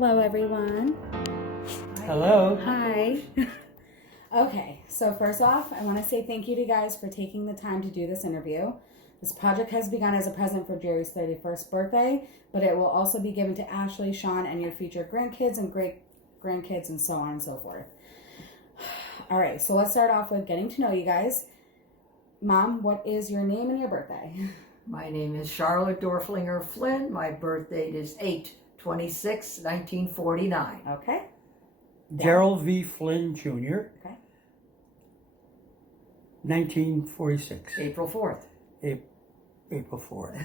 Hello, everyone. Hello. Hi. Okay, so first off, I want to say thank you to you guys for taking the time to do this interview. This project has begun as a present for Jerry's 31st birthday, but it will also be given to Ashley, Sean, and your future grandkids and great-grandkids and so on and so forth. All right, so let's start off with getting to know you guys. Mom, what is your name and your birthday? My name is Charlotte Dorflinger Flynn. My birth date is 8/26/1949. Okay. Gerald V. Flynn Jr. Okay. 1946. April 4th. April 4th.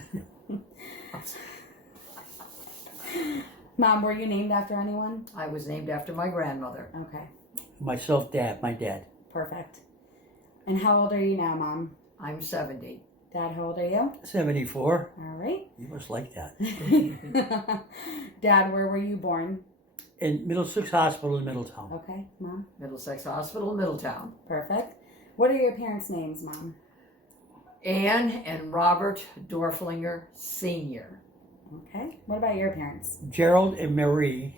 Mom, were you named after anyone? I was named after my grandmother. Okay, Myself, Dad, my dad. perfect. And how old are you now, Mom? I'm 70. Dad, how old are you? 74. All right. You must like that. Dad, where were you born? In Middlesex Hospital in Middletown. Okay, Mom. Middlesex Hospital, Middletown. Perfect. What are your parents' names, Mom? Anne and Robert Dorflinger Sr. Okay. What about your parents? Gerald and Marie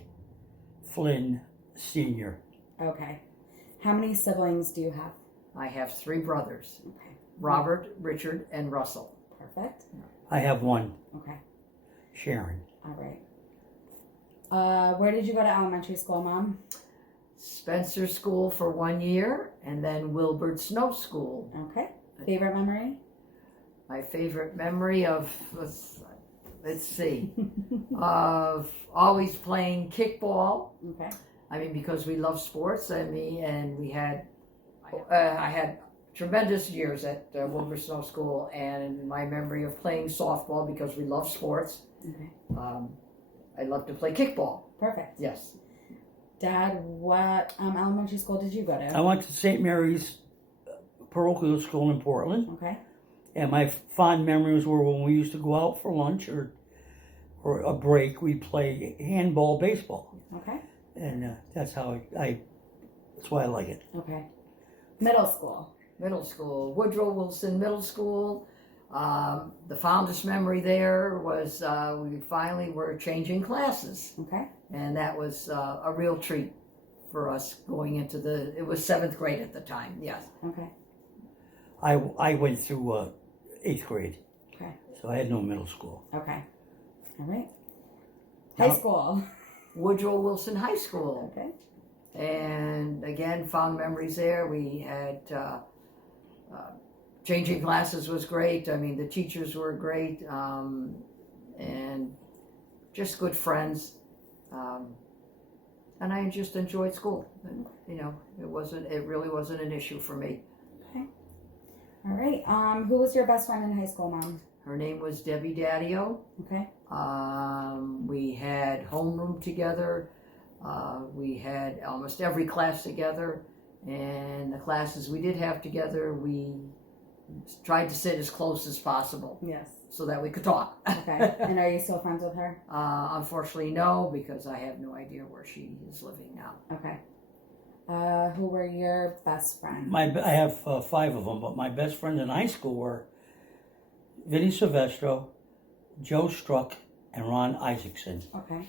Flynn Sr. Okay. How many siblings do you have? I have 3 brothers, Okay. Robert, Richard, and Russell. Perfect. I have one, Okay. Sharon. All right. Where did you go to elementary school, Mom? Spencer School for 1 year, and then Wilbert Snow School. Okay. Favorite memory? My favorite memory of, let's see, of always playing kickball. Okay. I mean, because we love sports, I had tremendous years at Wilbur Snow School, and my memory of playing softball because we love sports. Okay. I love to play kickball. Perfect. Yes. Dad, what elementary school did you go to? I went to St. Mary's Parochial School in Portland. Okay. And my fond memories were when we used to go out for lunch or a break, we'd play handball, baseball. Okay. And that's how that's why I like it. Okay. Middle school. Middle school, Woodrow Wilson Middle School. The fondest memory there was we finally were changing classes. Okay. And that was a real treat for us going into it was 7th grade at the time, yes. Okay. I went through 8th grade. Okay. So I had no middle school. Okay. All right. Now- High school. Woodrow Wilson High School. Okay. And again, fond memories there. We had changing classes was great. I mean, the teachers were great, and just good friends. And I just enjoyed school. And, it really wasn't an issue for me. Okay. All right. Who was your best friend in high school, Mom? Her name was Debbie Daddio. Okay. We had homeroom together. We had almost every class together, and the classes we did have together, we tried to sit as close as possible Yes. so that we could talk. Okay. And are you still friends with her? Unfortunately, no, because I have no idea where she is living now. Okay. Who were your best friends? I have 5 of them, but my best friends in high school were Vinny Silvestro, Joe Struck, and Ron Isaacson. Okay.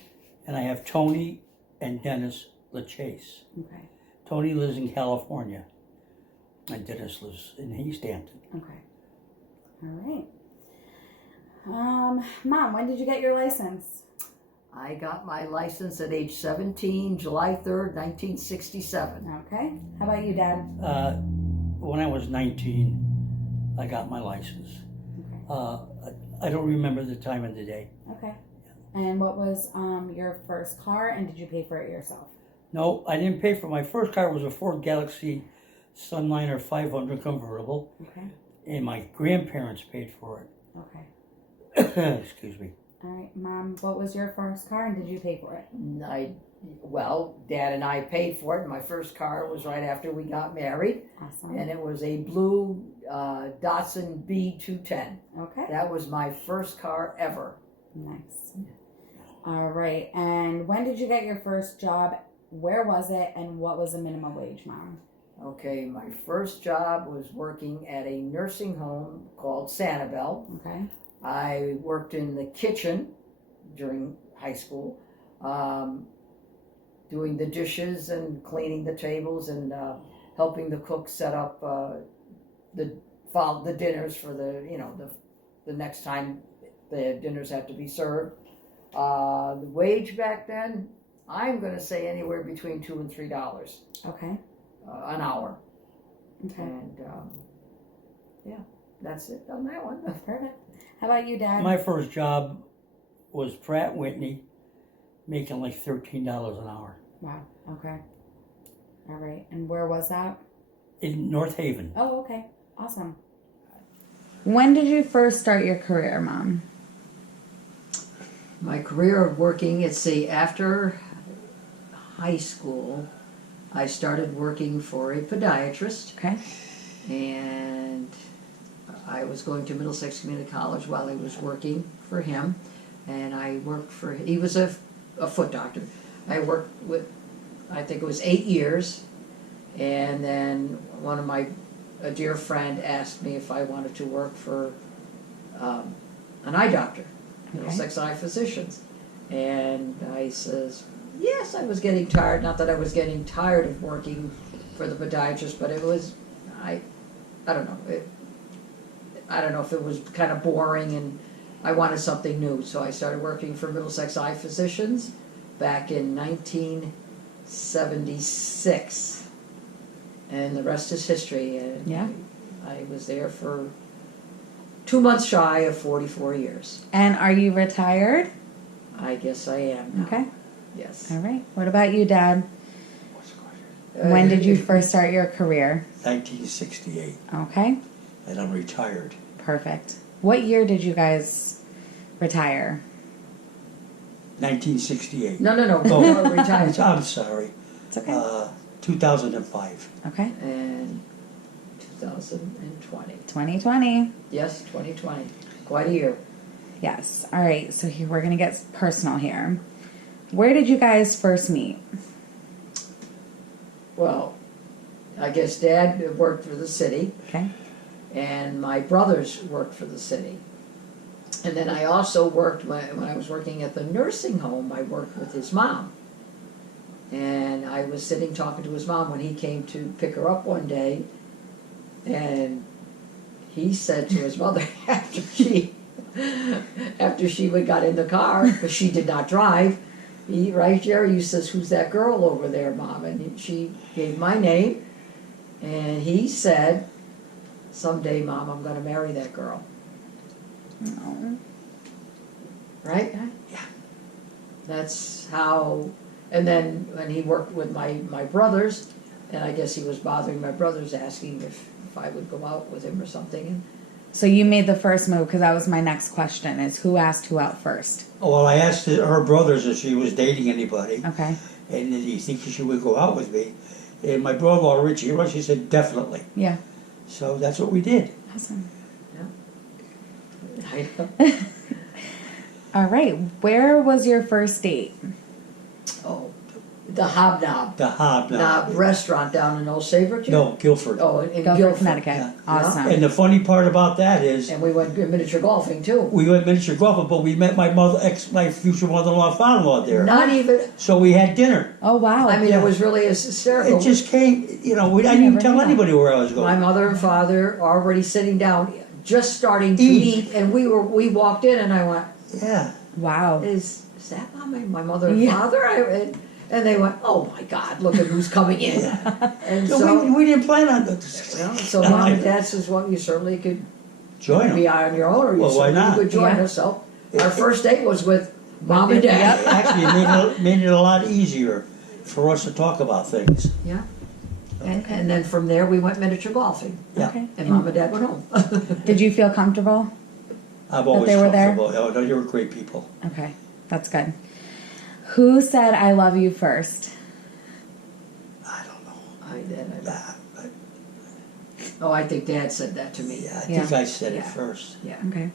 And I have Tony and Dennis LaChase. Okay. Tony lives in California, and Dennis lives in East Hampton. Okay. All right. Mom, when did you get your license? I got my license at age 17, July 3rd, 1967. Okay. How about you, Dad? When I was 19, I got my license. Okay. I don't remember the time of the day. Okay. And what was your first car, and did you pay for it yourself? No, I didn't pay for it. My first car was a Ford Galaxy Sunliner 500 convertible, Okay. and my grandparents paid for Okay. it. Excuse me. All right, Mom, what was your first car, and did you pay for it? Dad and I paid for it. My first car was right after we got married, Awesome. and it was a blue Datsun B210. Okay. That was my first car ever. Nice. All right. And when did you get your first job? Where was it, and what was the minimum wage, Mom? Okay, my first job was working at a nursing home called Sanibel. Okay. I worked in the kitchen during high school. doing the dishes and cleaning the tables and helping the cook set up the dinners for the next time the dinners have to be served. The wage back then, I'm going to say anywhere between $2 and $3 Okay. an hour. Okay. And that's it on that one. Perfect. How about you, Dad? My first job was Pratt Whitney, making like $13 an hour Wow. Okay. All right. And where was that? in North Haven. Oh, okay. Awesome. When did you first start your career, Mom? My career of working, after high school, I started working for a podiatrist, Okay. and I was going to Middlesex Community College while I was working for him, and he was a foot doctor. I worked with, I think it was 8 years, and then a dear friend asked me if I wanted to work for an eye doctor, Middlesex Eye Physicians, and I says, yes, I was getting tired, not that I was getting tired of working for the podiatrist, but it was, I don't know, I don't know if it was kind of boring, and I wanted something new, so I started working for Middlesex Eye Physicians back in 1976, and the rest is history. And Yeah. I was there for 2 months shy of 44 years. And are you retired? I guess I am now. Okay. Yes. All right. What about you, Dad? When did you first start your career? 1968, Okay. and I'm retired. Perfect. What year did you guys retire? 1968. No, Oh. no, retired. I'm sorry. It's okay. 2005. Okay. And 2020. 2020. Yes, 2020. Quite a year. Yes. All right. So here we're gonna get personal here. Where did you guys first meet? Well, I guess Dad worked for the city, Okay. and my brothers worked for the city. And then I also worked, when I was working at the nursing home, I worked with his mom. And I was sitting talking to his mom when he came to pick her up one day, and he said to his mother after she got in the car, because she did not drive, right, Jerry, he says, who's that girl over there, Mom? And she gave my name, and he said, someday, Mom, I'm going to marry that girl. No. Right? Yeah. That's how, and then when he worked with my brothers, and I guess he was bothering my brothers, asking if I would go out with him or something. And So you made the first move, because that was my next question: is who asked who out first? Oh, well, I asked her brothers if she was dating anybody, Okay. and did he think she would go out with me? And my brother-in-law, Richie, she said, definitely. Yeah. So that's what we did. Awesome. I, All right. Where was your first date? oh, the Hobnob. The Hobnob. Restaurant down in Old Saybrook. No, Guilford. Oh, in Guilford, Guilford. Connecticut. Yeah. Awesome. And the funny part about that is, And we went miniature golfing too. we went miniature golfing, but we met my future mother-in-law, father-in-law there. Not even, So we had dinner. Oh wow. I mean, Yeah. it was really hysterical. It just came, I didn't never even tell knew that. anybody where I was My going. mother and father already sitting down, just starting to Eat. eat, and we walked in, and I went, Yeah. Wow. is that my mother and Yeah. father? And they went, oh my God, look at who's coming in. And No, so, we didn't plan on that. so Mom and Dad says, well, you certainly could Join be them. on your own, or you Well, why certainly not? could join Yeah. us. So our first date was with Mom and Dad. Actually, it made it a lot easier for us to talk about things. Yeah. And then from there, we went miniature golfing, Yeah. Okay. and Mom and Dad went home. Did you feel comfortable? I've always they were there? comfortable. Oh, no, you were great people. Okay. That's good. Who said I love you first? I don't know. I think Dad said that to me. Yeah, I think I said it Yeah. first. Yeah. Okay.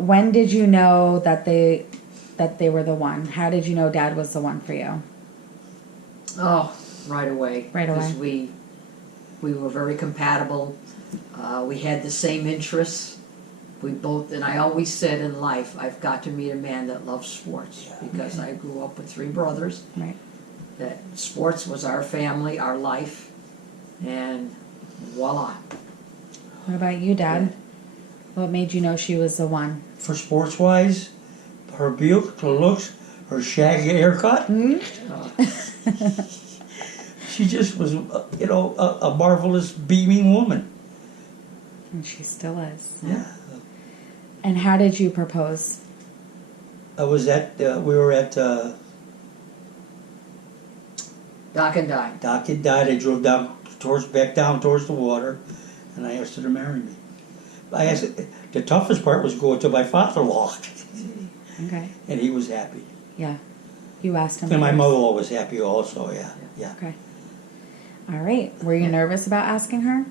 When did you know that they were the one? How did you know Dad was the one for you? Oh, right away. Right away. Because we were very compatible. We had the same interests, we both, and I always said in life, I've got to meet a man that loves sports, Yeah. because I grew up with 3 brothers. Right. That sports was our family, our life, and voila. What about you, Dad? What made you know she was the one? For sports wise, her build, her looks, her shaggy haircut. She just was, a marvelous, beaming woman. And she still is. Yeah. And how did you propose? I was we were at Dock and Dine. Dock and Died. I drove back down towards the water, and I asked her to marry me. I asked, the toughest part was going to my father-in-law, Okay. and he was happy. Yeah. You asked him. And my first. mother-in-law was happy also, yeah. Okay. All right. Were you nervous about asking her?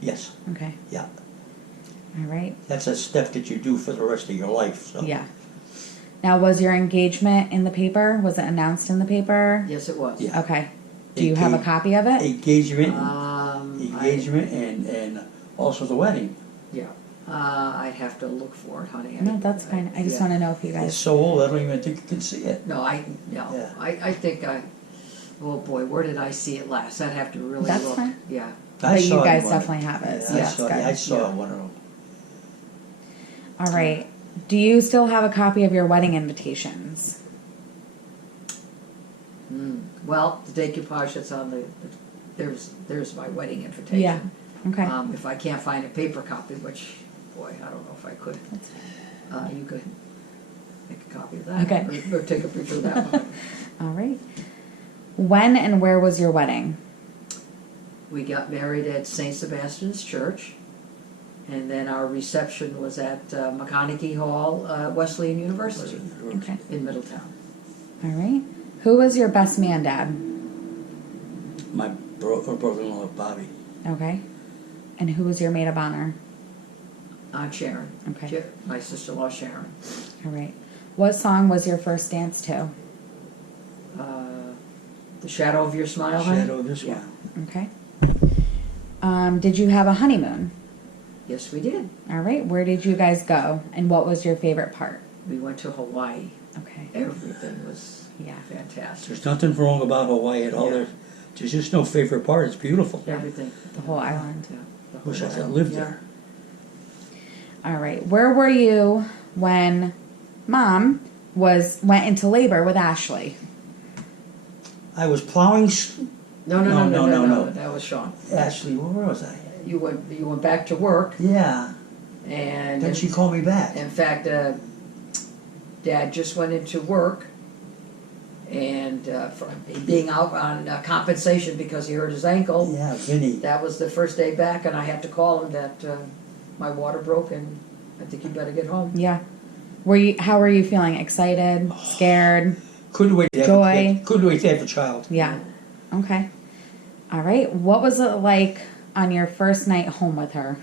Yes, Okay. Yeah. All right. that's a step that you do for the rest of your life, so. Yeah. Now, was your engagement in the paper? Was it announced in the paper? Yes, it was. Yeah. Okay. Do you have a copy of it? Engagement, I- and also the wedding. I'd have to look for it, honey. No, that's fine. I just yeah. want to know if you It's guys. so old, I don't even think you can see it. No, Yeah. I think oh boy, where did I see it last? I'd have to really That's look. fine. Yeah. But you saw it guys one- definitely have it. So Yeah, that's good. I saw Yeah. one of them. All right. Do you still have a copy of your wedding invitations? Well, the decoupage that's on there's my wedding invitation. Yeah. Okay. If I can't find a paper copy, which, boy, I don't know if I could. You could make a copy of that. Okay. Or take a picture of that one. All right. When and where was your wedding? We got married at St. Sebastian's Church, and then our reception was at McConaughey Hall, Wesleyan University Okay. in Middletown. All right. Who was your best man, Dad? My brother-in-law, Bobby. Okay. And who was your maid of honor? Aunt Sharon. Okay. My sister-in-law Sharon. All right. What song was your first dance to? The Shadow of Your Smile, honey? Shadow of this Yeah. one. Okay. Did you have a honeymoon? Yes, we did. All right. Where did you guys go? And what was your favorite part? We went to Hawaii. Okay. Everything was Yeah. fantastic. There's nothing wrong about Hawaii at all. Yeah. There's just no favorite part. It's beautiful. Everything. The whole island. Yeah. The Wish I whole could island. live Yeah. there. All right. Where were you when Mom went into labor with Ashley? I was plowing. No. No. That was Sean. Ashley, where was I? You went back to work, Yeah. and Then she called me back. in fact, Dad just went into work, and for being out on compensation because he hurt his ankle. Yeah, Vinny. That was the first day back, and I had to call him that my water broke, and I think you better get home. Yeah. How were you feeling? Excited? Scared? Couldn't wait to have Joy. couldn't wait to have a child. Yeah. Okay. All right. What was it like on your first night home with her?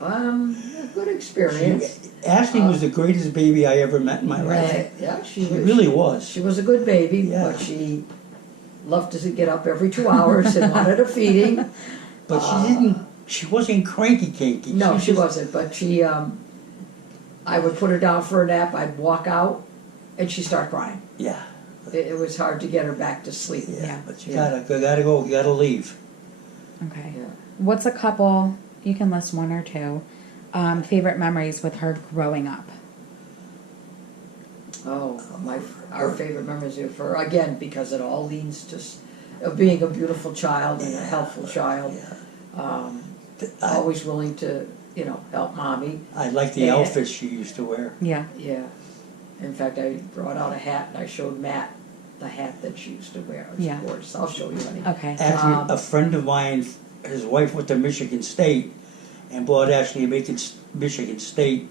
A good experience. Ashley was the greatest baby I ever met in my life. Really? Yeah, She really was. She was a good baby, Yeah. but she loved to get up every 2 hours and wanted a feeding. But she didn't. She wasn't cranky. No, she wasn't. But she, I would put her down for a nap. I'd walk out, and she'd start crying. Yeah. It was hard to get her back to sleep. Yeah. Yeah. But you Yeah. gotta go. You gotta leave. Okay. Yeah. What's a couple, you can list one or two, favorite memories with her growing up? Oh, our favorite memories of her, again, because it all leads to being a beautiful child and a helpful child. Always willing to, help mommy. I like the Yeah. outfits she used to wear. Yeah. Yeah. In fact, I brought out a hat and I showed Matt the hat that she used to wear. It was Yeah. gorgeous. I'll show you, honey. Okay. Actually, a friend of mine, his wife went to Michigan State and bought Ashley a Michigan State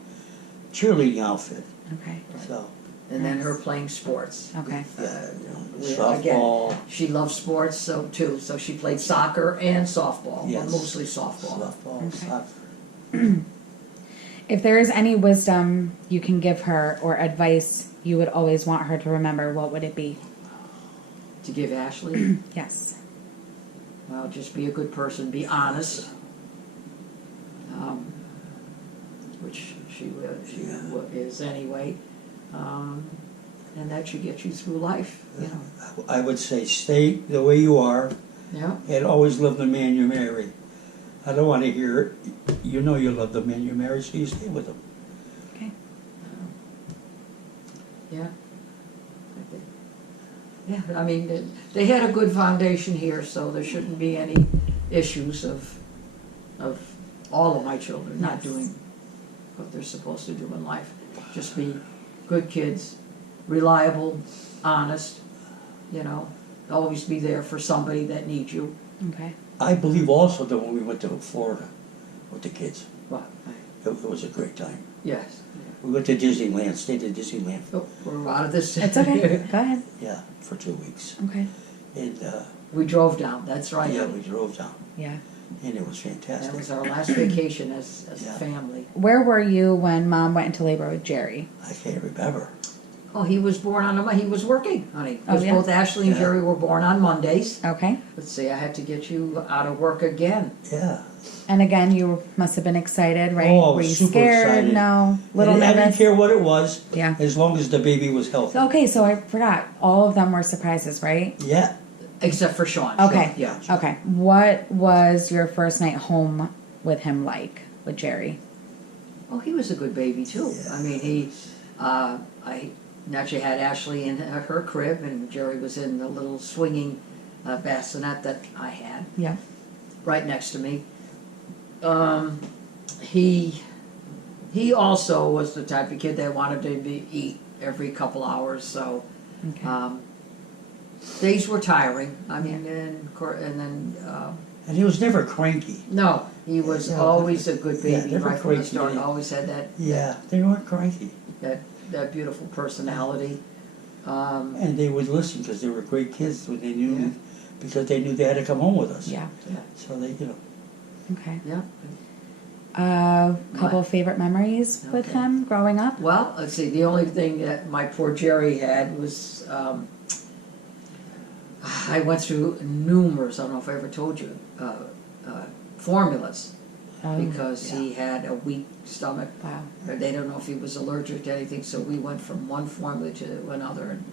cheerleading outfit. Okay. So, And then her playing sports. Okay. Again, softball. she loves sports too. So she played soccer and softball, Yes. but mostly softball. Softball, Okay. soccer. If there is any wisdom you can give her or advice you would always want her to remember, what would it be? To give Ashley, Yes. well, just be a good person, be honest. which she is anyway, and that should get you through life, you know. I would say stay the way you are Yeah. and always love the man you marry. I don't want to hear, you know you love the man you marry, so you stay with him. Yeah. Yeah, I mean, they had a good foundation here, so there shouldn't be any issues of all of my children not doing what they're supposed to do in life. Just be good kids, reliable, honest, you know, always be there for somebody that needs you. Okay. I believe also that when we went to Florida with the kids, But, it was a great time. yes. We went to Disneyland, stayed at Disneyland, Oh, we're out of this. It's okay. Go ahead. yeah, for 2 weeks. Okay. And, We drove down, that's right. yeah, we drove down, Yeah. and it was fantastic. That was our last vacation as Yeah. a family. Where were you when Mom went into labor with Jerry? I can't remember. Oh, he was born on he was working, honey. Oh, Because yeah? both Ashley and Yeah. Jerry were born on Mondays. Okay. Let's see, I had to get you out of work again. Yeah. And again, you must have been excited, right? Oh, I was were you super scared? excited. No. Little And I didn't nervous? care what it was, Yeah. as long as the baby was healthy. Okay, so I forgot. All of them were surprises, right? Yeah. Except for Sean. Okay. Yeah. Okay. What was your first night home with him like, with Jerry? Oh, he was a good baby too. Yeah. I mean, I naturally had Ashley in her crib, and Jerry was in the little swinging bassinet that I had. Yeah. Right next to me. He also was the type of kid that wanted to eat every couple hours. So Okay. days were tiring. I mean, and then And he was never cranky. no, he was Yeah, always a good yeah, baby never right from the cranky. start. Always had Yeah, they weren't cranky. that beautiful personality. And they would listen because they were great kids when they knew, Yeah. because they knew they had to come home with us. Yeah. So they, Okay. Yeah. Couple favorite memories with Okay. him growing up? Well, let's see. The only thing that my poor Jerry had was I went through numerous. I don't know if I ever told you formulas Oh, because he had a weak stomach. wow. Or they don't know if he was allergic to anything, so we went from one formula to another. And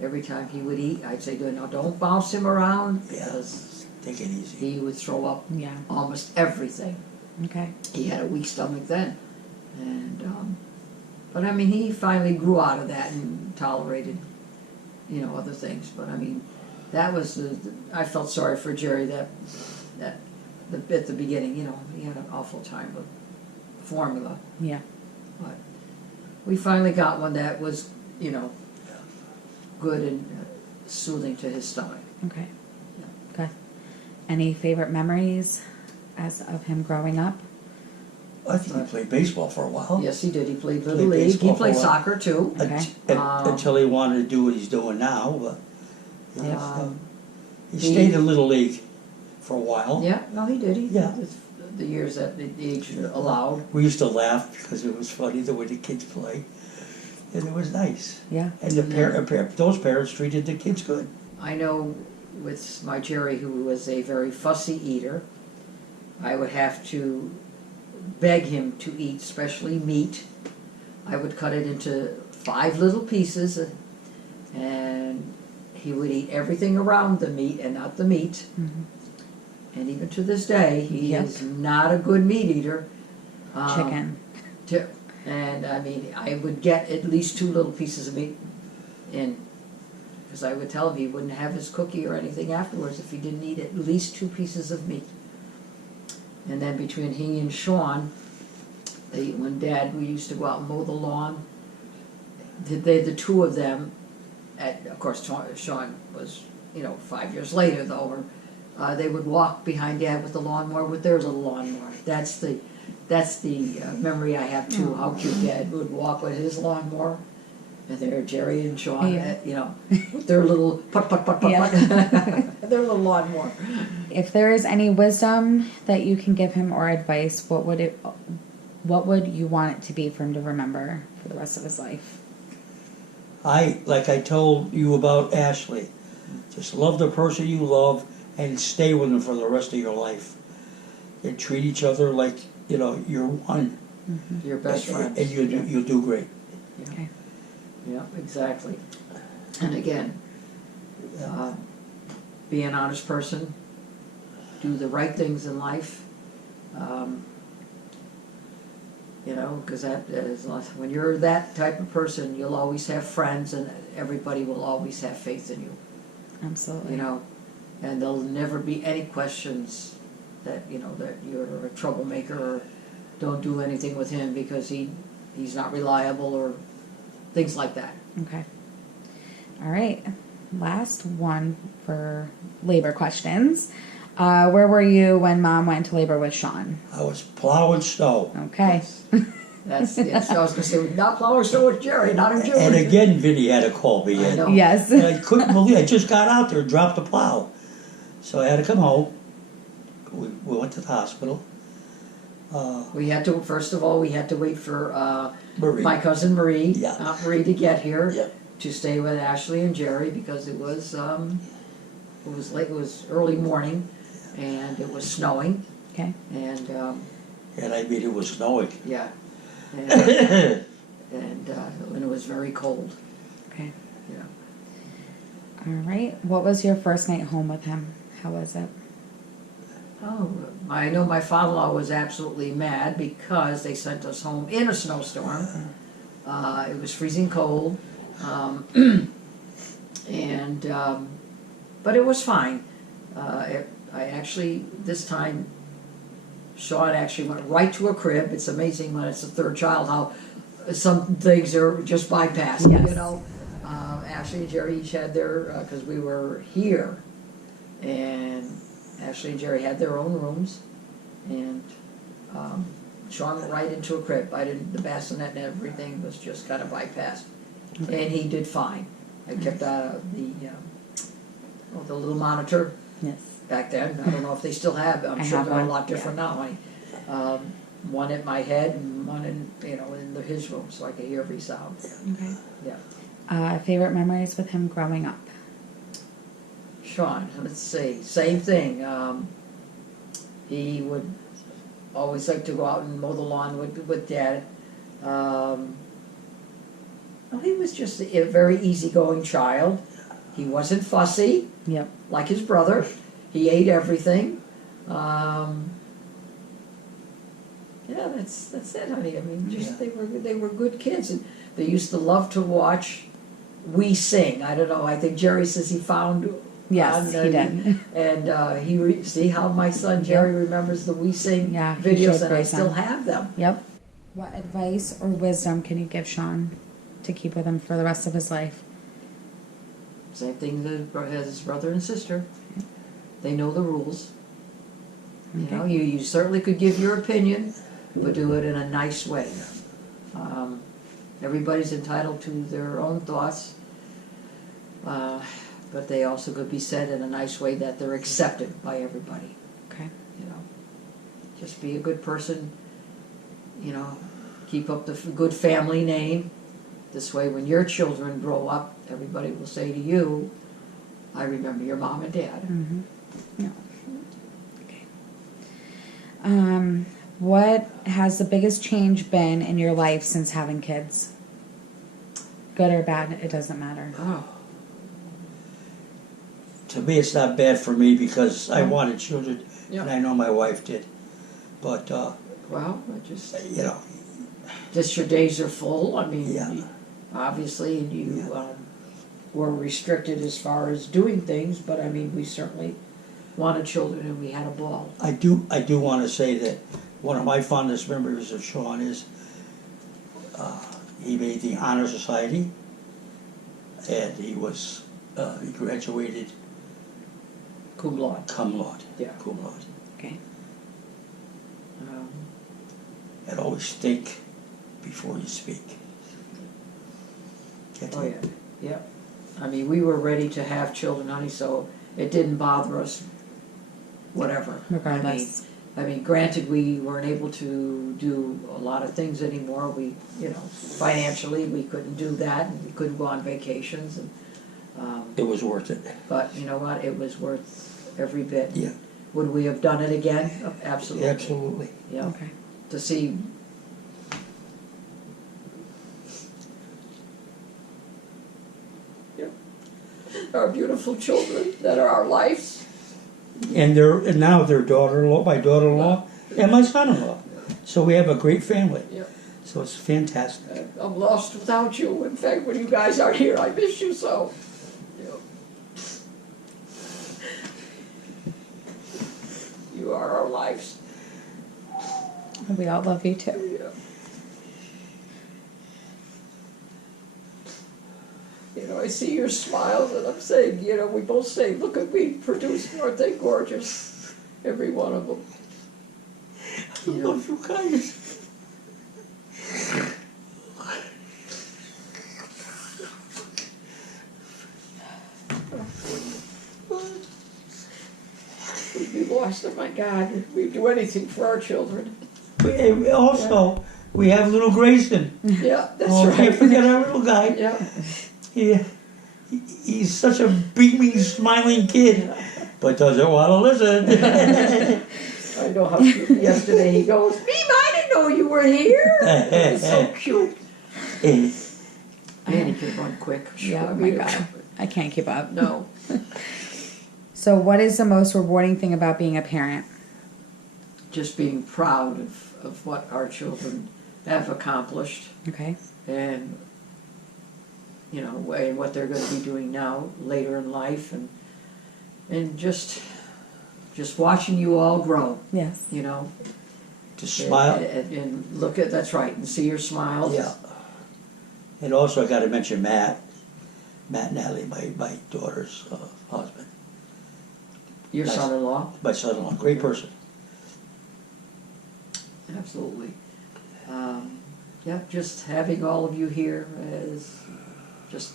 every time he would eat, I'd say to him, "Now don't bounce him around Yeah. because take it easy. he would throw up Yeah. almost everything." Okay. He had a weak stomach then, and but I mean, he finally grew out of that and tolerated, other things. But I mean, that was I felt sorry for Jerry that at the beginning, he had an awful time with formula. Yeah. But we finally got one that was, good and soothing to his stomach. Okay. Good. Any favorite memories as of him growing up? I think he played baseball for a while. Yes, he did. He played Played Little League. He baseball for played a while. soccer too. Okay. Until he wanted to do what he's doing now, but he, Um, he he- stayed in Little League for a while. Yeah, no, he did. He Yeah. did the years that the age allowed. We used to laugh because it was funny the way the kids play, and it was nice. Yeah. And those parents treated the kids good. I know with my Jerry, who was a very fussy eater, I would have to beg him to eat, especially meat. I would cut it into 5 little pieces, and he would eat everything around the meat and not the meat. Mhm. And even to this day, he Yep. is not a good meat eater. Chicken. And I mean, I would get at least 2 little pieces of meat in, because I would tell him he wouldn't have his cookie or anything afterwards if he didn't eat at least 2 pieces of meat. And then between he and Sean, when we used to go out and mow the lawn, the 2 of them, of course Sean was, 5 years later though, they would walk behind Dad with the lawnmower with their little lawnmower. That's the memory I have too. How cute Dad would walk with his lawnmower, and there Jerry and Sean, Yeah. with their little put, Yeah. their little lawnmower. If there is any wisdom that you can give him or advice, what would you want it to be for him to remember for the rest of his life? Like I told you about Ashley, just love the person you love and stay with them for the rest of your life. And treat each other like, you're one. Your best friends. And you'll do great. Yeah, exactly. And again, be an honest person, do the right things in life. You know, because when you're that type of person, you'll always have friends, and everybody will always have faith in you. Absolutely. You know, and there'll never be any questions that that you're a troublemaker or don't do anything with him because he's not reliable or things like that. Okay. All right. Last one for labor questions. Where were you when Mom went to labor with Sean? I was plowing snow. Okay. Yes, I was going to say, not plowing snow with Jerry, not in June. And again, Vinny had to call me I in. know. Yes. And I couldn't believe I just got out there and dropped the plow. So I had to come home. We went to the hospital. We had to, first of all, we had to wait for Marie. my cousin Marie, Yeah. Aunt Marie, to get here Yeah. to stay with Ashley and Jerry because it was late, it was early morning, and it was snowing. Okay. And And I mean, it was snowing. yeah, and and it was very cold. Okay. Yeah. All right. What was your first night home with him? How was it? Oh, I know my father-in-law was absolutely mad because they sent us home in a snowstorm. It was freezing cold, but it was fine. I actually, this time, Sean actually went right to a crib. It's amazing when it's a third child how some things are just bypassed, Yes. you know. Ashley and Jerry each had their, because we were here, and Ashley and Jerry had their own rooms, and Sean went right into a crib. The bassinet and everything was just kind of bypassed, and he did fine. I kept the little monitor Yes. back then. I don't know if they still have. I'm I sure have they're a one. lot different now. One at my head and one in his room, so I could hear every sound. Okay. Yeah. Favorite memories with him growing up? Sean, let's see, same thing. He would always like to go out and mow the lawn with Dad. Well, he was just a very easy-going child. He wasn't fussy. Yep. Like his brother. He ate everything. Yeah, that's it, honey. I mean, just they were good kids, and they used to love to watch We Sing. I don't know. I think Jerry says he found. Yes, he did. And see how my son Jerry remembers the We Sing Yeah, he videos, showed and I Grace still them. have them. Yep. What advice or wisdom can you give Sean to keep with him for the rest of his life? Same thing as his brother and sister. They know the rules. Okay. You know, you certainly could give your opinion, but do it in a nice way. Everybody's entitled to their own thoughts, but they also could be said in a nice way that they're accepted by everybody. Okay. You know, just be a good person. You know, keep up the good family name. This way, when your children grow up, everybody will say to you, "I remember your mom and dad." Mm-hmm. Yeah. Okay. What has the biggest change been in your life since having kids? Good or bad, it doesn't matter. Oh, To me, it's not bad for me because I wanted children, Yeah. and I know my wife did. But, well, just you know, your days are full. I mean, Yeah. obviously, and you were restricted as far as doing things, but I mean, we certainly wanted children, and we had a ball. I do want to say that one of my fondest memories of Sean is he made the Honor Society, and he graduated Cum laude. cum laude. Yeah. Cum laude. Okay. And always think before you speak. Get Oh that? yeah. I mean, we were ready to have children, honey, so it didn't bother us. Whatever. Regardless. I mean, granted, we weren't able to do a lot of things anymore. We, financially, we couldn't do that, and we couldn't go on vacations. And, It was worth it. but you know what? It was worth every bit. Yeah. Would we have done it again? Absolutely. Absolutely. Yeah. Okay. To see our beautiful children that are our lives. And now their daughter-in-law, my daughter-in-law, and my son-in-law. So we have a great family. Yeah. So it's fantastic. I'm lost without you. In fact, when you guys aren't here, I miss you so. You are our lives. We all love you too. Yeah. You know, I see your smiles, and I'm saying, you know, we both say, look at me produced, aren't they gorgeous? Every one of them. I love you guys. We'd be lost, oh my God, we'd do anything for our children. Also, we have little Grayson. Yeah, that's Oh, right. can't forget our little guy. Yeah. He's such a beaming, smiling kid, but doesn't want to listen. I know how cute. Yesterday he goes, Mom, I didn't know you were here. It's so cute. Man, he can run quick. Yeah, oh my God. I can't keep up. No. So what is the most rewarding thing about being a parent? Just being proud of what our children have accomplished, Okay. and you know, and what they're going to be doing now later in life, and just watching you all grow. Yes. You know, To smile. and look at, that's right, and see your smiles. Yeah. And also, I got to mention Matt Natalie, my daughter's husband, Your Nice. son-in-law. my son-in-law, great person. Absolutely. Yeah, just having all of you here is just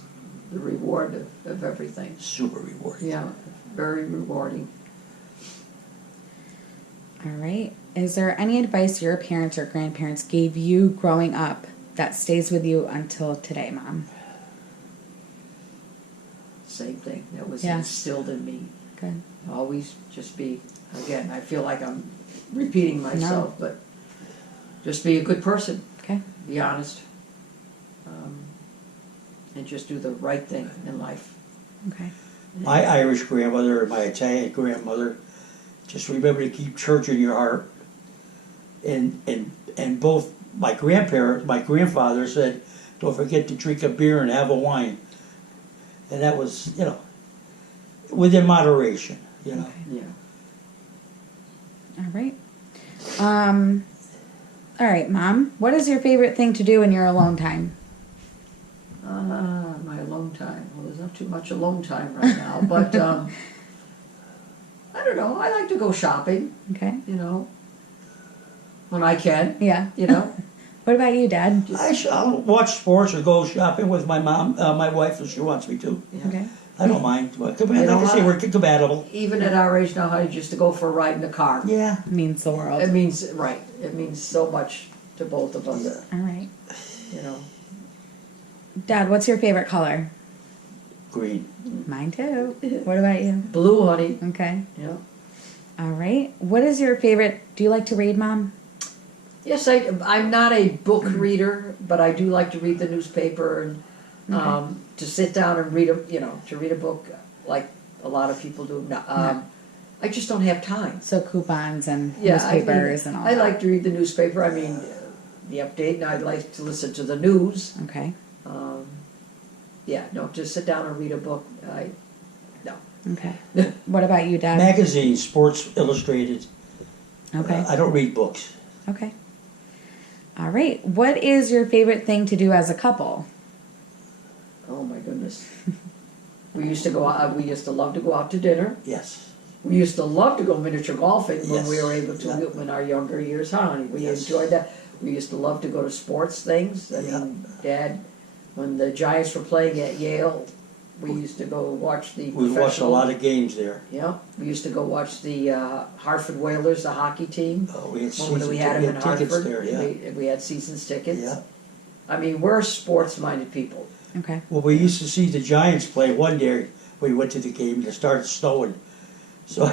the reward of everything. Super rewarding. Yeah, very rewarding. All right. Is there any advice your parents or grandparents gave you growing up that stays with you until today, Mom? Same thing. That was Yeah. instilled in me. Good. Always just be, again, I feel like I'm repeating myself, but just be a good person. Okay. Be honest. And just do the right thing in life. Okay. My Irish grandmother and my Italian grandmother, just remember to keep church in your heart. And both my grandfather said, don't forget to drink a beer and have a wine. And that was, you know, within moderation, you know. Yeah. All right. All right, Mom. What is your favorite thing to do in your alone time? My alone time. Well, there's not too much alone time right now, but I don't know. I like to go shopping, Okay. you know, when I can, Yeah. you know. What about you, Dad? I'll watch sports or go shopping with my mom, my wife, if she wants me to. Yeah. Okay. I don't mind. Like You know I say, what? we're compatible. Even at our age now, I used to go for a ride in the car. Yeah. Means the world. It means, right, it means so much to both of us, All right. you know. Dad, what's your favorite color? Green. Mine too. What about you? Blue, honey. Okay. Yeah. All right. What is your favorite? Do you like to read, Mom? Yes, I'm not a book reader, but I do like to read the newspaper and to sit down and read to read a book like a lot of people do. I just don't have time. So coupons and Yeah, newspapers and all I that. like to read the newspaper. I mean, the update, and I'd like to listen to the news. Okay. To sit down and read a book, Okay. What about you, Dad? Magazines, Sports Illustrated. Okay. I don't read books. Okay. All right. What is your favorite thing to do as a couple? Oh my goodness. We used to go out, we used to love to go out to dinner. Yes. We used to love to go miniature golfing when we Yes. were able to, Yeah. in our younger years, huh, honey? We Yes. enjoyed that. We used to love to go to sports things. I Yeah. mean, Dad, when the Giants were playing at Yale, we used to go watch the We've watched a lot of games there. Yeah, we used to go watch the Hartford Whalers, the hockey team. We had When we had them in tickets Hartford, there, yeah. we had seasons tickets. Yeah. I mean, we're sports-minded people. Okay. Well, we used to see the Giants play one day. We went to the game and it started snowing. So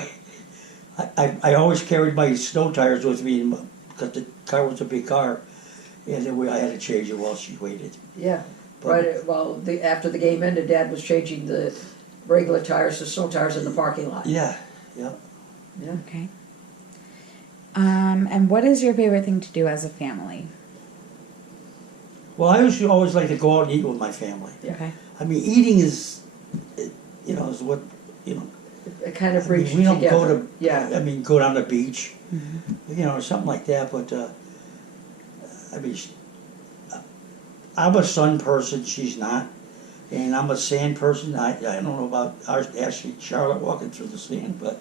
I always carried my snow tires with me because the car was a big car. And then I had to change it while she waited. Yeah, But- right. Well, after the game ended, Dad was changing regular tires to snow tires in the parking lot. Yeah, yeah. Yeah. Okay. And what is your favorite thing to do as a family? Well, I used to always like to go out and eat with my family. Yeah. Okay. I mean, eating is, is what, It kind of I brings mean, we you don't together. go to, Yeah. I mean, go down the beach, Mm-hmm. Something like that, but, I mean, I'm a sun person, she's not, and I'm a sand person. I don't know about Ashley, Charlotte walking through the sand, but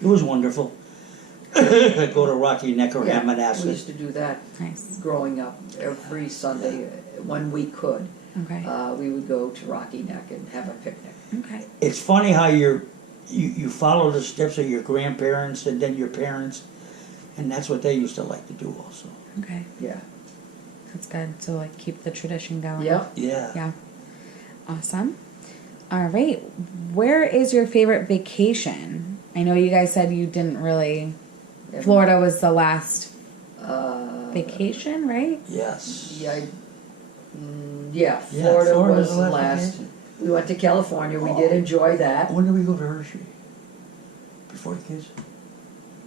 it was wonderful. Go to Rocky Neck or Yeah, we Hammonasset. used to do that Nice. growing up every Sunday when we could. Okay. We would go to Rocky Neck and have a picnic. Okay. It's funny how you follow the steps of your grandparents and then your parents, and that's what they used to like to do also. Okay. Yeah. That's good. So like keep the tradition going. Yep. Yeah. Yeah. Awesome. All right. Where is your favorite vacation? I know you guys said you didn't really. Florida was the last vacation, right? Yes. Yeah. Yeah, Florida was the last last. vacation. We went to California. We did enjoy that. When did we go to Hershey? Before the kids?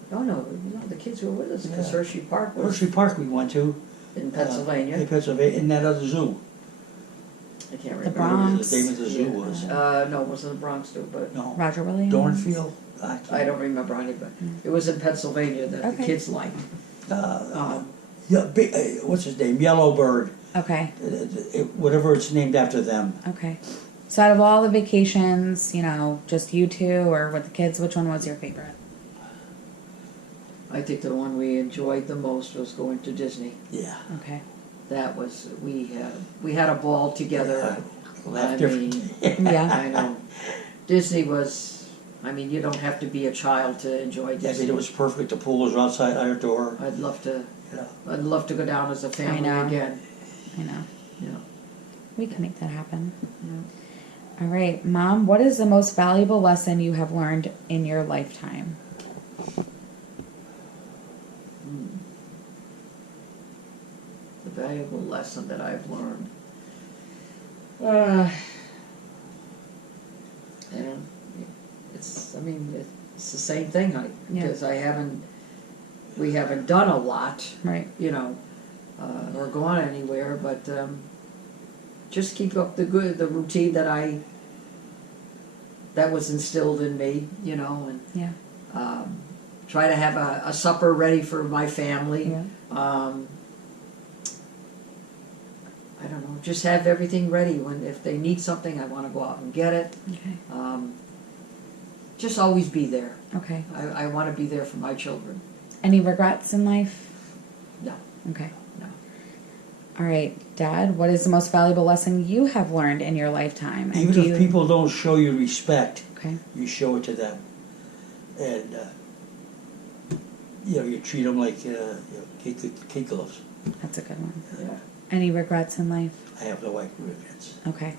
No, the kids were with us because Yeah. Hershey Park was Hershey Park we went to. in Pennsylvania. In Pennsylvania, in that other zoo. I can't The remember. Bronx. The name of the zoo Yeah. was. No, it wasn't the Bronx Zoo, but No. Roger Williams. Dornfield? I don't remember any. But it was in Pennsylvania that Okay. the kids liked. Yeah, what's his name? Yellowbird. Okay. Whatever it's named after them. Okay. So out of all the vacations, just you two or with the kids, which one was your favorite? I think the one we enjoyed the most was going to Disney. Yeah. Okay. That was we had a ball together. Laughed I every mean, day. Yeah. I know. Disney was. I mean, you don't have to be a child to enjoy Yeah, I Disney. mean, it was perfect. The pool was outside our door. I'd love to. Yeah. I'd love to go down as a family know. again. I know. Yeah. We can make that happen. All right, Mom, what is the most valuable lesson you have learned in your lifetime? The valuable lesson that I've learned. And it's. I mean, it's the same thing. Yeah. Because we haven't done a lot. Right. Or gone anywhere, but just keep up the routine that was instilled in me, and Yeah. try to have a supper ready for my family. Yeah. I don't know, just have everything ready if they need something, I want to go out and get it. Okay. Just always be there. Okay. I want to be there for my children. Any regrets in life? No. Okay. No. All right, Dad, what is the most valuable lesson you have learned in your lifetime? And Even if people don't show you respect, Okay. you show it to them. And, you treat them like kid gloves. That's a good one. Yeah. Any regrets in life? I have no regrets. Okay.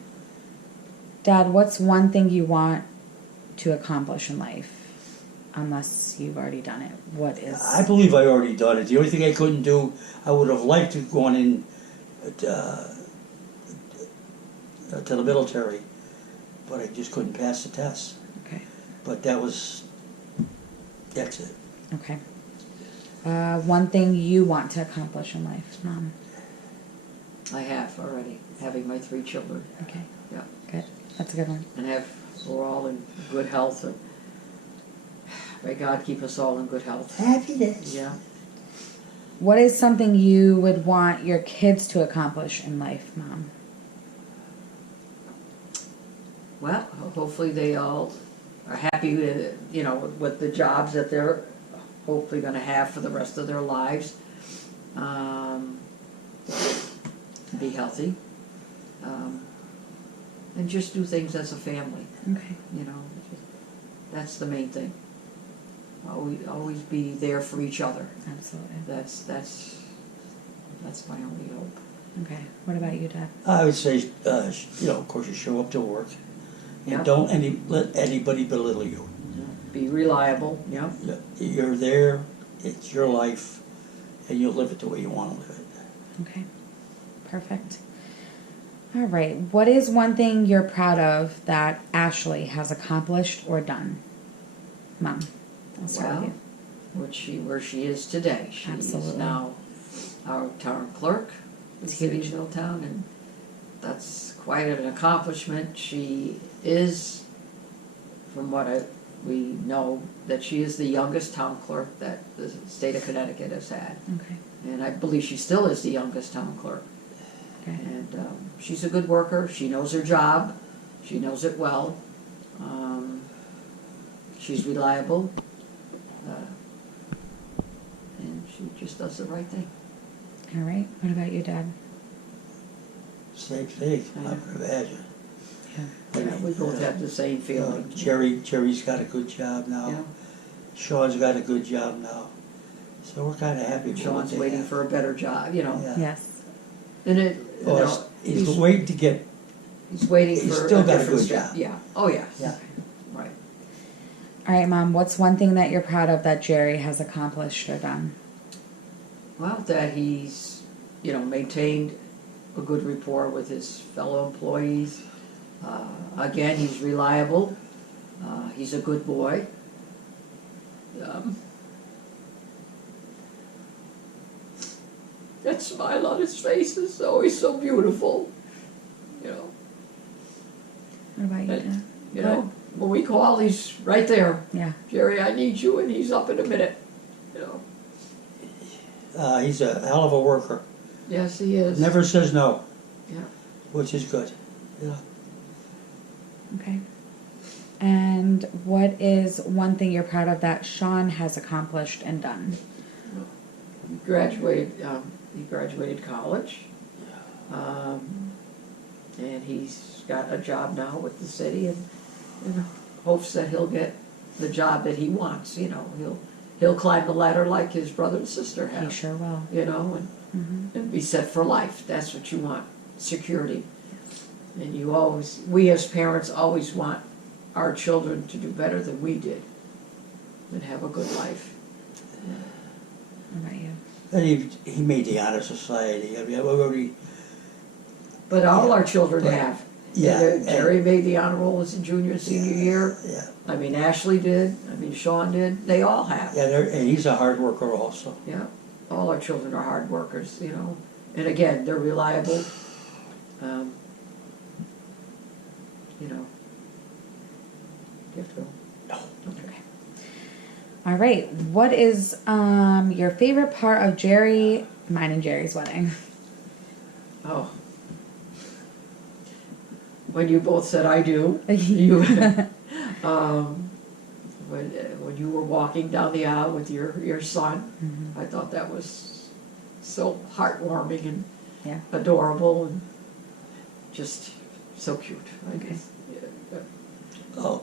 Dad, what's one thing you want to accomplish in life? Unless you've already done it. What is... I believe I already done it. The only thing I couldn't do, I would have liked to have gone in to the military, but I just couldn't pass the test. Okay. But that's it. Okay. One thing you want to accomplish in life, Mom? I have already, having my 3 children. Okay. Yeah. Good. That's a good one. And we're all in good health. And may God keep us all in good health. Happiness. Yeah. What is something you would want your kids to accomplish in life, Mom? Well, hopefully they all are happy with, with the jobs that they're hopefully going to have for the rest of their lives. Be healthy. And just do things as a family. Okay. That's the main thing. Always be there for each other. Absolutely. That's my only hope. Okay. What about you, Dad? I would say, of course, you show up to work, and Yeah. don't let anybody belittle you. Be reliable. Yeah. You're there. It's your life, and you'll live it the way you want to live it. Okay. Perfect. All right. What is one thing you're proud of that Ashley has accomplished or done? Mom, I'll start with you. Where she is today. She Absolutely. is now our town clerk in the It's city huge. of Middletown, and that's quite an accomplishment. She is, from what we know, that she is the youngest town clerk that the state of Connecticut has had. Okay. And I believe she still is the youngest town clerk. Okay. And she's a good worker. She knows her job. She knows it well. She's reliable. And she just does the right thing. All right. What about you, Dad? Same thing, I would imagine. Yeah, we both have the same feeling. Jerry's got a good job now. Yeah. Sean's got a good job now. So we're kind of happy with what Sean's they waiting have. for a better job, you know. Yeah. Yes. And it, you Well, know, he's waiting to get, he's waiting he's for still got a different good step. job. Yeah. Oh, yes. Yeah. Right. All right, Mom. What's one thing that you're proud of that Jerry has accomplished or done? Well, that he's, you know, maintained a good rapport with his fellow employees. Again, he's reliable. He's a good boy. That smile on his face is always so beautiful. You know, What about you, And- Dad? you know, when we call, he's right there. Yeah. Jerry, I need you, and he's up in a minute. You know. he's a hell of a worker. Yes, he is. Never says no. Yeah. Which is good. Yeah. Okay. And what is one thing you're proud of that Sean has accomplished and done? He graduated. He graduated college, and he's got a job now with the city, and hopes that he'll get the job that he wants. You know, he'll climb the ladder like his brother and sister have. He sure will. You know, Mm-hmm. and be set for life. That's what you want, security. And we as parents always want our children to do better than we did, and have a good life. What about you? And he made the honor society. I mean, already. But all Yeah, our children but- have. Yeah. Jerry made the honor roll as a junior and senior year. Yeah. I mean, Ashley did. I mean, Sean did. They all have. Yeah, and he's a hard worker also. Yeah. All our children are hard workers, you know. And again, they're reliable. You know. You have to go. Okay. All right. What is your favorite part of mine and Jerry's wedding? Oh. When you both said I do, you when you were walking down the aisle with your son, Mhm. I thought that was so heartwarming and Yeah. adorable and just so cute. I Okay. guess. Yeah. Oh,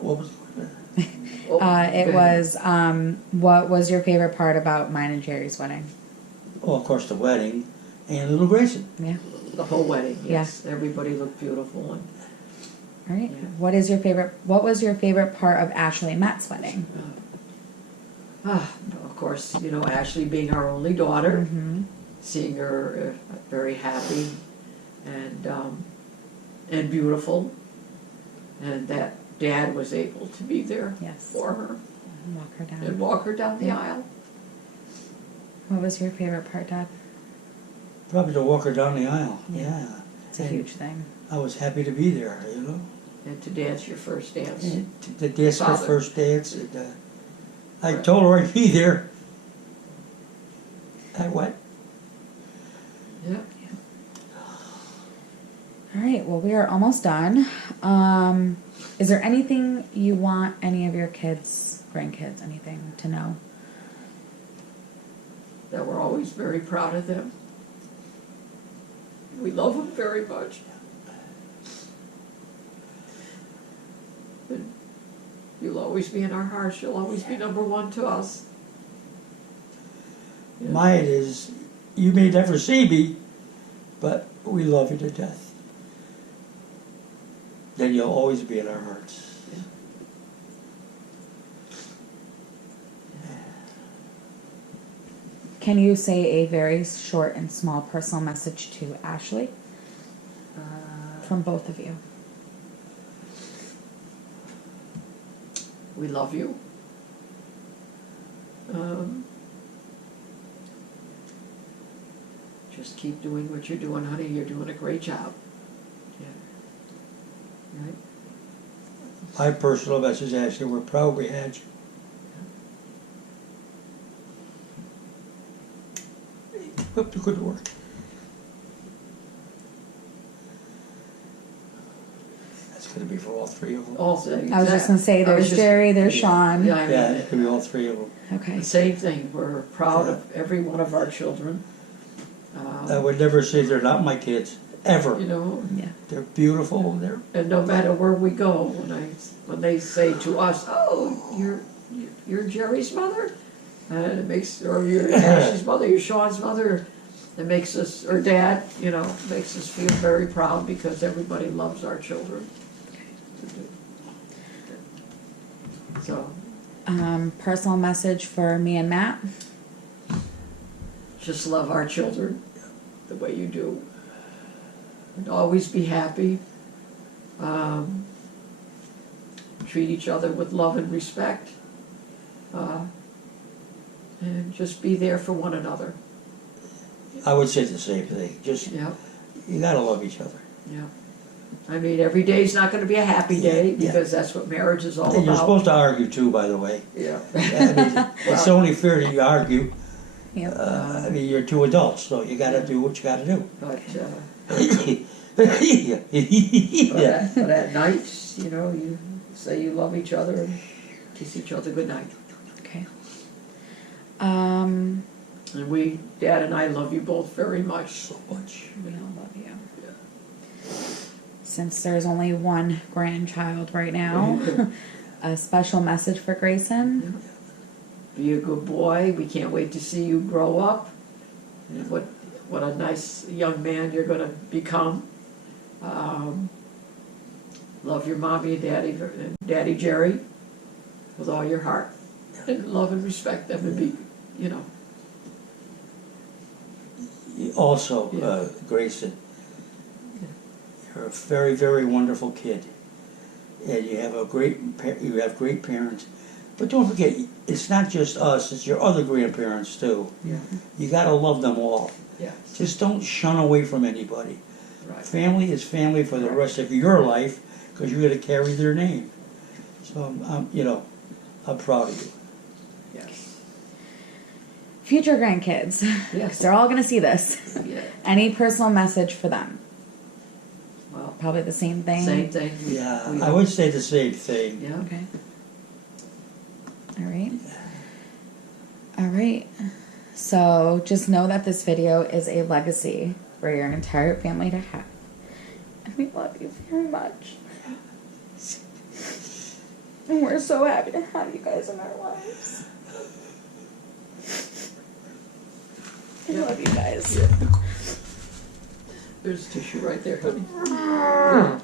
what was Oh, It good. was what was your favorite part about mine and Jerry's wedding? Oh, of course, the wedding and little Grayson. Yeah. The whole wedding. Yeah. Yes, everybody looked beautiful and. All right. Yeah. What was your favorite part of Ashley and Matt's wedding? Of course, you know, Ashley being our only daughter, Mm-hmm. seeing her very happy and beautiful, and that Dad was able to be there Yes. for her Walk her down. and walk her down the Yeah. aisle. What was your favorite part, Dad? Probably to walk her down the aisle. Yeah. Yeah. It's a And huge thing. I was happy to be there, you know. And to dance your first dance. And to dance her Father. first dance. And, I told her I'd be there. I went. Yeah. All right. Well, we are almost done. Is there anything you want any of your kids, grandkids, anything to know? That we're always very proud of them. We love them very much. And you'll always be in our hearts. You'll always be number one to us. Yeah. Mine is, you may never see me, but we love you to death. Then you'll always be in our hearts. Can you say a very short and small personal message to Ashley? from both of you. We love you. Just keep doing what you're doing, honey. You're doing a great job. Yeah. Right? My personal message, Ashley, we're proud we had you. Keep up the good work. That's going to be for all three of them. All things. I was just gonna say, there's Jerry, there's Sean. Yeah, I mean, Yeah, it's going to be all three of them. Okay. the same thing. We're proud of every one of our children. I would never say they're not my kids, ever. You know, They're beautiful. and no matter where we go, when they say to us, "Oh, you're Jerry's mother," and it makes, or you're Ashley's mother, you're Sean's mother, it makes us, or dad, you know, makes us feel very proud because everybody loves our children. So, Personal message for me and Matt. just love our children the way you do, and always be happy. Treat each other with love and respect, and just be there for one another. I would say the same thing. Just, Yeah, you got to love each other. yeah. I mean, every day's not going to be a happy day because that's what marriage is all And you're about. supposed to argue too, by the way. Yeah. I mean, it's only fair that you argue. Yep. I mean, you're two adults, so you got to do what you got to do. But, Yeah. but at night, you know, you say you love each other and kiss each other goodnight. Okay. And Dad and I love you both very much. So much. We all love you. Since there's only one grandchild right now, a special message for Grayson. Be a good boy. We can't wait to see you grow up. And what a nice young man you're going to become. Love your mommy and Daddy Jerry with all your heart. And love and respect them and be, you know. Also, Yeah. Grayson, you're a very, very wonderful kid, and you have great parents. But don't forget, it's not just us; it's your other grandparents too. Yeah. You got to love them all. Yeah. Just don't shun away from anybody. Right. Family is family for the rest of your life because you're going to carry their name. So, I'm proud of you. Yes. Future grandkids. Yes. They're all gonna see this. Yeah. Any personal message for them? Well, Probably the same thing. same thing. Yeah, We- I would say the same thing. Yeah. Okay. All right. All right. So just know that this video is a legacy for your entire family to have. And we love you very much. And we're so happy to have you guys in our lives. I love you guys. Yeah. There's tissue right there, honey. Nah,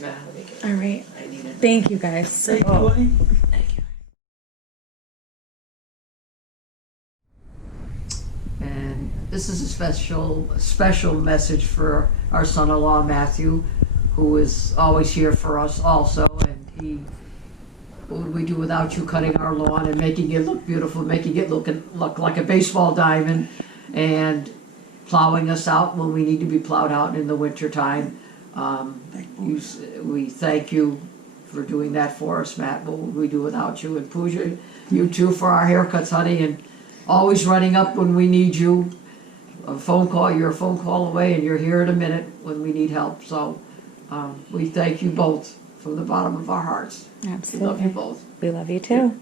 let me get it. All right. I need it. Thank you guys. Thank you, honey. Thank you. And this is a special message for our son-in-law Matthew, who is always here for us also. And what would we do without you cutting our lawn and making it look beautiful, making it look like a baseball diamond, and plowing us out when we need to be plowed out in the winter time. We thank you for doing that for us, Matt. What would we do without you? And Pooja, you too, for our haircuts, honey, and always running up when we need you. A phone call, you're a phone call away, and you're here in a minute when we need help. So we thank you both from the bottom of our hearts. We love you Absolutely. both. We love you too.